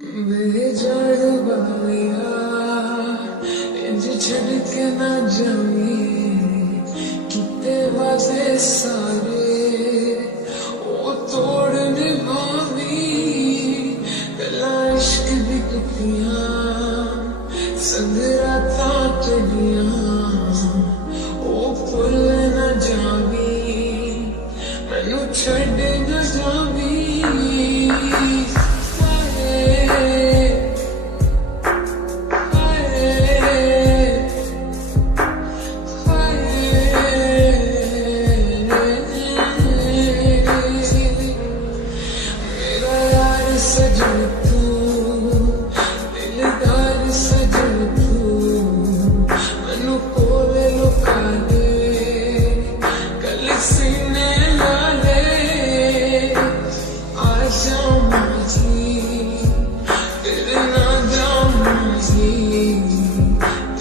बेजान वालिया इंज छड़ के ना जावी किते वादे सारे ओ तोड़ निभावी गला इश्क दी कुतियां संग रातां चढ़ियां ओ भुल ना जावी मैनू छड़ ना जावी सजन तू दिलदार सजन तू मैनू कोले लुका दे कल सीने ला ले आ जाऊं माझी तेरे ना जाऊं माझी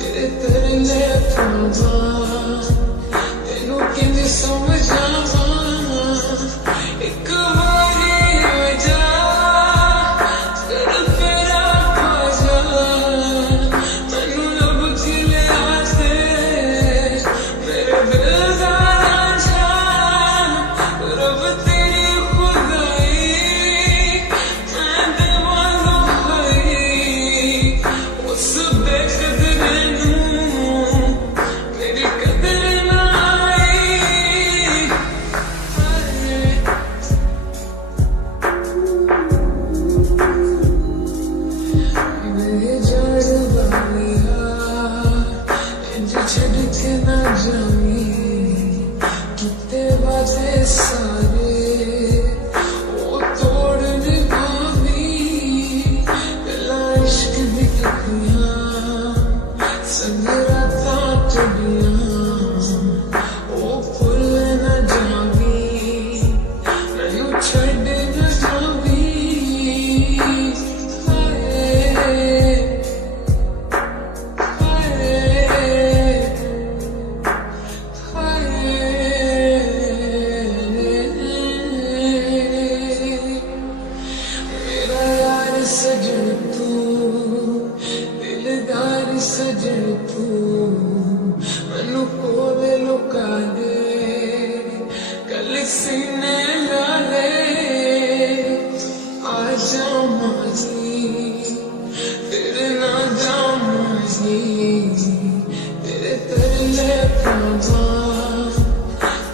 तेरे तरले पावा तेनू किंज समझावा एक छड़ के ना जावी किते वादे सारे ओ तोड़ निभावी गला इश्क दी कुतियां संग रातां चढ़ियां ओ भुल ना जावी मैनू छड़ ना जावी सजन तू दिलदार सजन तू मैनू कोले लुका दे कल सीने ला ले आ जाऊं माझी तेरे ना जाऊं माझी तेरे तरले पावा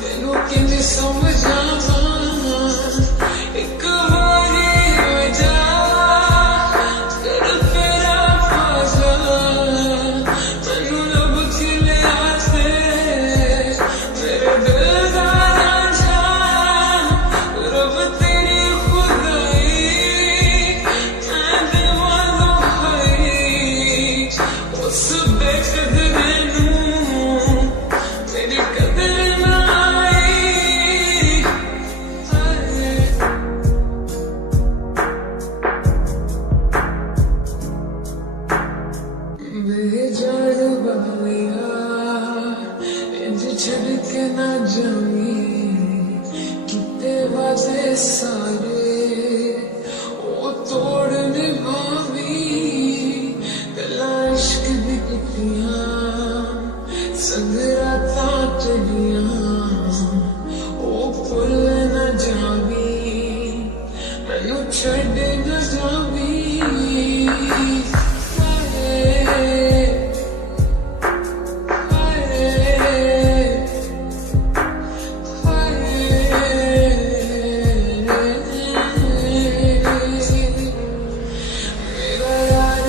तेनू किंज समझावा एक बेजान वालिया इंज छड़ के ना जावी किते वादे सारे ओ तोड़ निभावी गला इश्क दी कुतियां संग रातां चढ़ियां ओ भुल ना जावी मैनू छड़ ना जावी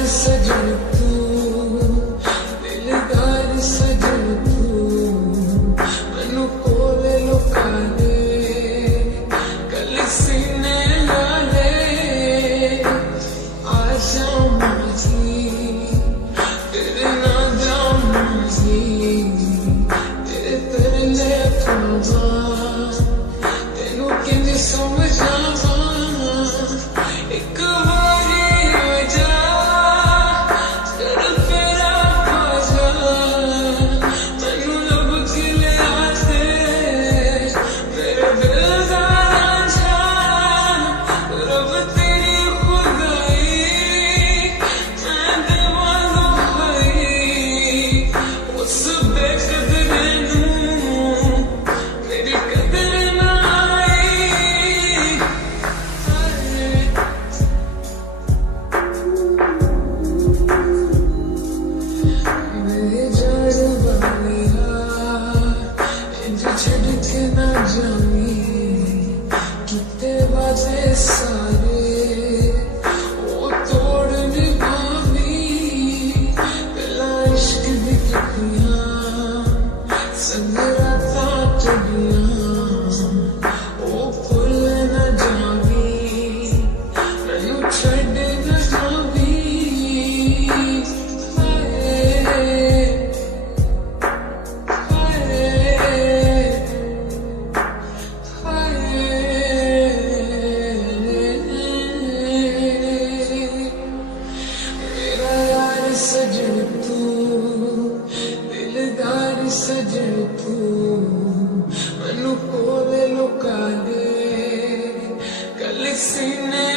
सजन तू दिलदार सजन तू मैनू कोले लुका दे कल सीने ला ले आ जाऊं माझी तेरे ना जाऊं माझी तेरे तरले पावा तेनू किंज समझावा एक रब तेरी खुदाई सीने